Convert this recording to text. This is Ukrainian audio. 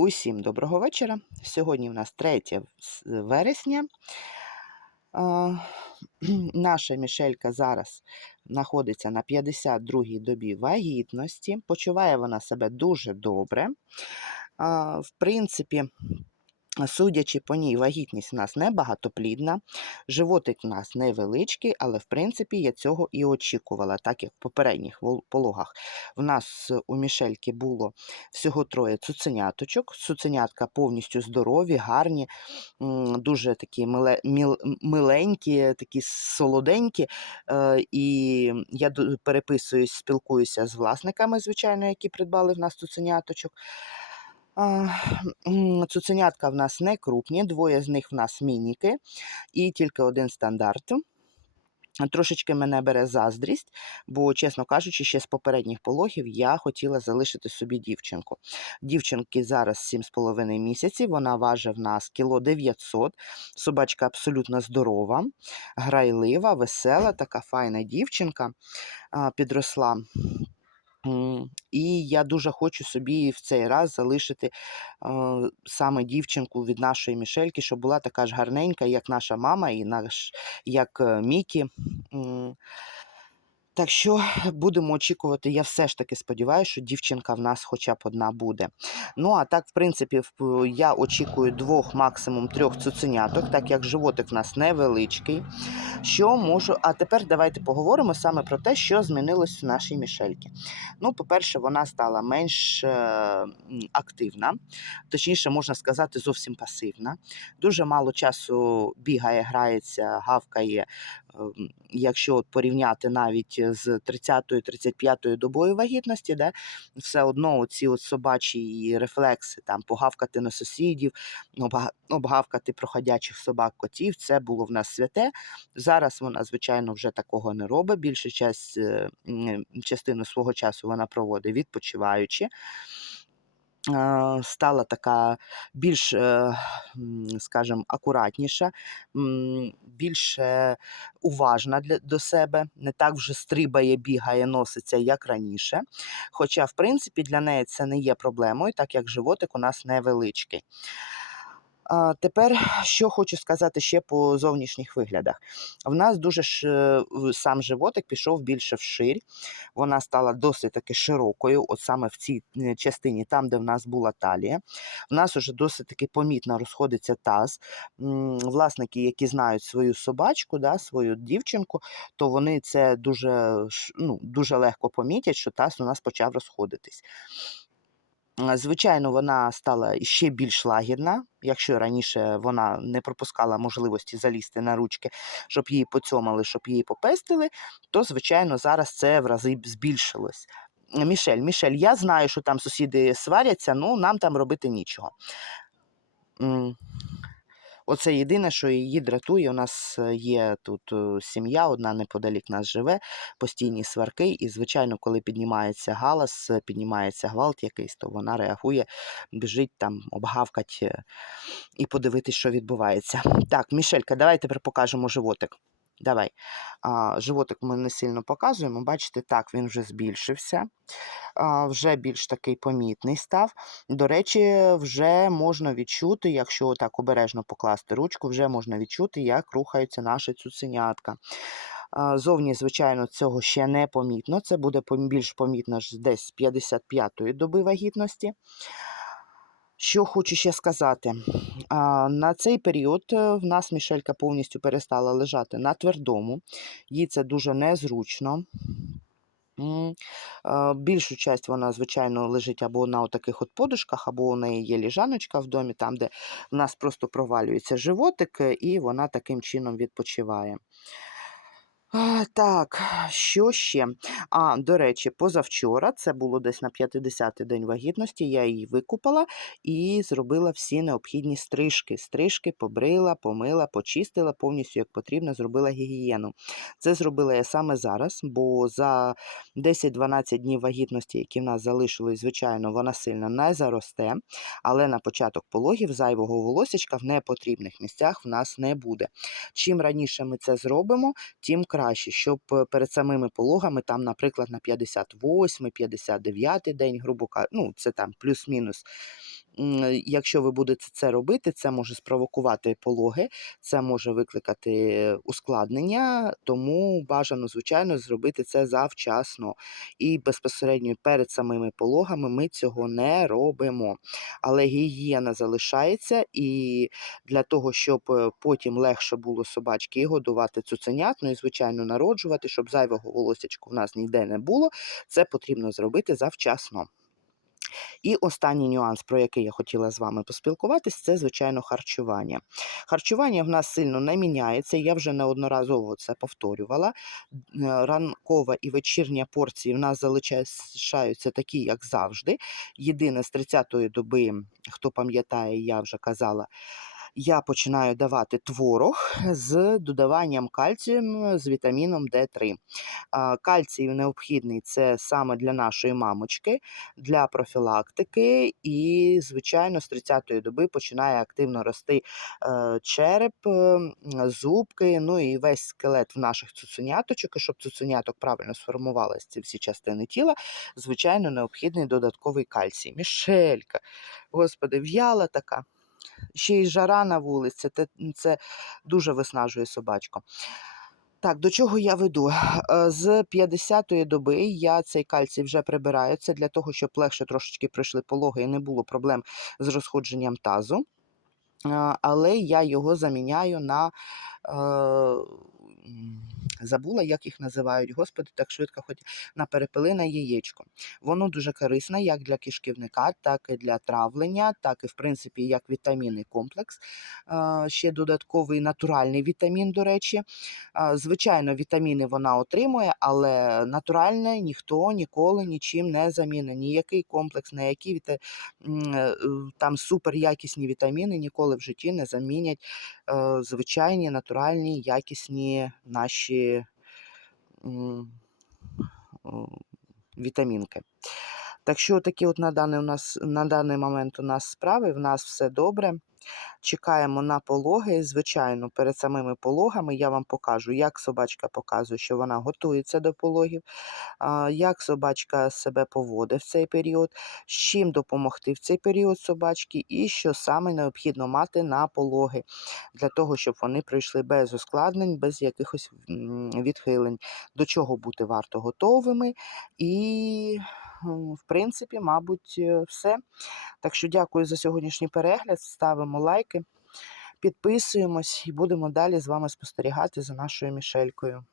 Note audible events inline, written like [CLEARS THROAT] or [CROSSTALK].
Усім доброго вечора. Сьогодні в нас 3 вересня. [CLEARS THROAT] Наша Мішелька зараз знаходиться на 52-й добі вагітності. Почуває вона себе дуже добре. В принципі, судячи по ній, вагітність в нас не багатоплідна, животик в нас невеличкий, але в принципі я цього і очікувала, так як в попередніх пологах в нас у Мішельки було всього троє цуценяточок. Цуценятка повністю здорові, гарні, дуже такі миленькі, такі солоденькі. Е, І я переписуюсь, спілкуюся з власниками, звичайно, які придбали в нас цуценяточок. Цуценятка в нас не крупні, двоє з них в нас мініки, і тільки один стандарт. Трошечки мене бере заздрість, бо, чесно кажучи, ще з попередніх пологів я хотіла залишити собі дівчинку. Дівчинки зараз 7,5 місяців, вона важить в нас кіло 900, собачка абсолютно здорова, грайлива, весела, така файна дівчинка підросла. І я дуже хочу собі в цей раз залишити саме дівчинку від нашої Мішельки, щоб була така ж гарненька, як наша мама і наш, як е, Мікі. Так що [LAUGHS] будемо очікувати. Я все ж таки сподіваюся, що дівчинка в нас хоча б одна буде. Ну а так, в принципі, я очікую двох, максимум трьох цуценяток, так як животик в нас невеличкий. Що можу. А тепер давайте поговоримо саме про те, що змінилось в нашій Мішельці. Ну, по-перше, вона стала менш е, активна, точніше, можна сказати, зовсім пасивна. Дуже мало часу бігає, грається, гавкає. Якщо порівняти навіть з 30-35 добою вагітності, де все одно ці собачі рефлекси, там погавкати на сусідів, обгавкати проходячих собак, котів, це було в нас святе. Зараз вона, звичайно, вже такого не робить. Більшу е, частину свого часу вона проводить відпочиваючи. Стала така більш, е, скажімо, акуратніша, більш е, уважна для, до себе, не так вже стрибає, бігає, носиться, як раніше. Хоча, в принципі, для неї це не є проблемою, так як животик у нас невеличкий. Тепер що хочу сказати ще по зовнішніх виглядах. В нас дуже ж е, сам животик пішов більше вширь. Вона стала досить таки широкою, от саме в цій е, частині, там, де в нас була талія. В нас уже досить таки помітно розходиться таз. Власники, які знають свою собачку, да, свою дівчинку, то вони це дуже, ну, дуже легко помітять, що таз у нас почав розходитись. Е, Звичайно, вона стала ще більш лагідна. Якщо раніше вона не пропускала можливості залізти на ручки, щоб її поцьомали, щоб її попестили, то, звичайно, зараз це в рази збільшилось. Мішель, Мішель, я знаю, що там сусіди сваряться, ну нам там робити нічого. Оце єдине, що її дратує. У нас е, є тут е, сім'я, одна неподалік нас живе, постійні сварки, і, звичайно, коли піднімається галас, е, піднімається гвалт якийсь, то вона реагує, біжить там, обгавкать і подивитись, що відбувається. Так, Мішелька, давай тепер покажемо животик. Давай. А, животик ми не сильно показуємо. Бачите, так, він вже збільшився, вже більш такий помітний став. До речі, вже можна відчути, якщо так обережно покласти ручку, вже можна відчути, як рухаються наші цуценятка. Зовні, звичайно, цього ще не помітно. Це буде більш помітно десь з 55-ї доби вагітності. Що хочу ще сказати. На цей період е, в нас Мішелька повністю перестала лежати на твердому, їй це дуже незручно. Більшу часть вона, звичайно, лежить або на таких от подушках, або у неї є ліжаночка в домі, там, де в нас просто провалюється животик, і вона таким чином відпочиває. Так, що ще? А, до речі, позавчора, це було десь на 50-й день вагітності, я її викупала і зробила всі необхідні стрижки. Стрижки побрила, помила, почистила повністю як потрібно, зробила гігієну. Це зробила я саме зараз, бо за 10-12 днів вагітності, які в нас залишились, звичайно, вона сильно не заросте, але на початок пологів зайвого волосячка в непотрібних місцях в нас не буде. Чим раніше ми це зробимо, тим краще, щоб е, перед самими пологами, там, наприклад, на 58-59 день, грубо кажучи, ну, це там плюс-мінус якщо ви будете це робити, це може спровокувати пологи, це може викликати ускладнення, тому бажано, звичайно, зробити це завчасно. І безпосередньо перед самими пологами ми цього не робимо. Але гігієна залишається, і для того, щоб е, потім легше було собачки і годувати цуценят, ну і звичайно народжувати, щоб зайвого волосячку в нас ніде не було, це потрібно зробити завчасно. І останній нюанс, про який я хотіла з вами поспілкуватись, це, звичайно, харчування. Харчування в нас сильно не міняється, я вже неодноразово це повторювала. Е, Ранкова і вечірня порції в нас залишаються такі, як завжди. Єдине, з 30-ї доби, хто пам'ятає, я вже казала, я починаю давати творог з додаванням кальцію з вітаміном D3. Кальцій необхідний це саме для нашої мамочки, для профілактики, і, звичайно, з 30-ї доби починає активно рости е, череп, зубки, ну і весь скелет в наших цуценяточок. І щоб цуценяток правильно сформувалися ці всі частини тіла, звичайно, необхідний додатковий кальцій. Мішелька, господи, в'яла така. Ще й жара на вулиці, це, це дуже виснажує собачку. Так, до чого я веду? Е, З 50-ї доби я цей кальцій вже прибираю. Це для того, щоб легше трошечки пройшли пологи і не було проблем з розходженням тазу. Але я його заміняю на. Е, Забула, як їх називають, господи, так швидко хоч на перепелине яєчко. Воно дуже корисне як для кишківника, так і для травлення, так і, в принципі, як вітамінний комплекс. Ще додатковий натуральний вітамін, до речі. Звичайно, вітаміни вона отримує, але натуральне ніхто ніколи нічим не замінить. Ніякий комплекс, ніякі віта... е, там суперякісні вітаміни ніколи в житті не замінять е, звичайні, натуральні, якісні наші вітамінки. Так що такі от на даний, у нас, на даний момент у нас справи, в нас все добре. Чекаємо на пологи. Звичайно, перед самими пологами я вам покажу, як собачка показує, що вона готується до пологів, як собачка себе поводить в цей період, з чим допомогти в цей період собачки, і що саме необхідно мати на пологи для того, щоб вони пройшли без ускладнень, без якихось відхилень, до чого бути варто готовими. І, в принципі, мабуть, е, все. Так що дякую за сьогоднішній перегляд. Ставимо лайки, підписуємось і будемо далі з вами спостерігати за нашою Мішелькою.